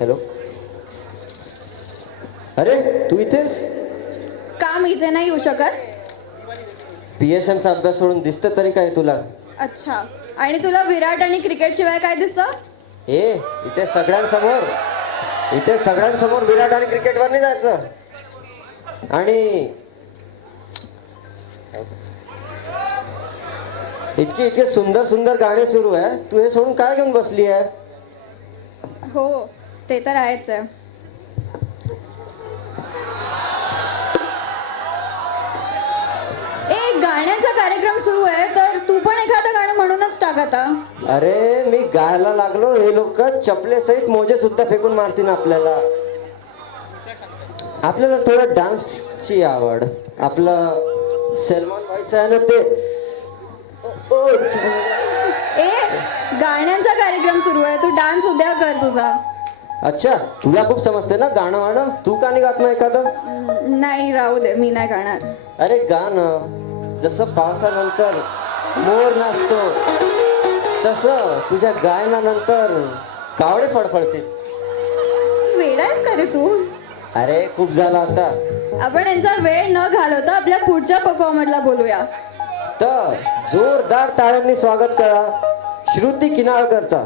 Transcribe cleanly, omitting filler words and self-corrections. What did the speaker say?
Hello. अरे तू इथेस? का मी इथे नाही येऊ शकत? PSMचा अभ्यास सोडून दिसतं तरी काय तुला? अच्छा, आणि तुला विराट आणि क्रिकेट शिवाय काय दिसतं? इथे सगळ्यांसमोर विराट आणि क्रिकेटवर नाही जायचं. आणि इतके सुंदर सुंदर गाणे सुरू आहे, तू हे सोडून काय घेऊन बसली आहे? हो, ते तर आहेच आहे. एक गाण्याचा कार्यक्रम सुरू आहे, तर तू पण एखादं गाणं म्हणूनच टाक आता. अरे मी गायला लागलो, हे लोक चपलेसहित मोजे सुद्धा फेकून मारतील आपल्याला. आपल्याला थोडं डान्सची आवड. आपलं सलमान भाईचं आहे ना ते. ए, गाण्यांचा कार्यक्रम सुरू आहे, तू डान्स उद्या कर तुझा. अच्छा, तुला खूप समजते ना गाणं वाणं. तू का नाही गात ना एखादं? नाही, राहू दे, मी नाही गाणार. अरे गाणं जसं पावसानंतर मोर नाचतो, तसं तुझ्या गायनानंतर कावळे फडफडतील. वेडा आहेस का रे तू? अरे खूप झालं आता. आपण यांचा वेळ न घालवता आपल्या पुढच्या परफॉर्मरला बोलूया. तर जोरदार टाळ्यांनी स्वागत करा श्रुती किनाळकरचा.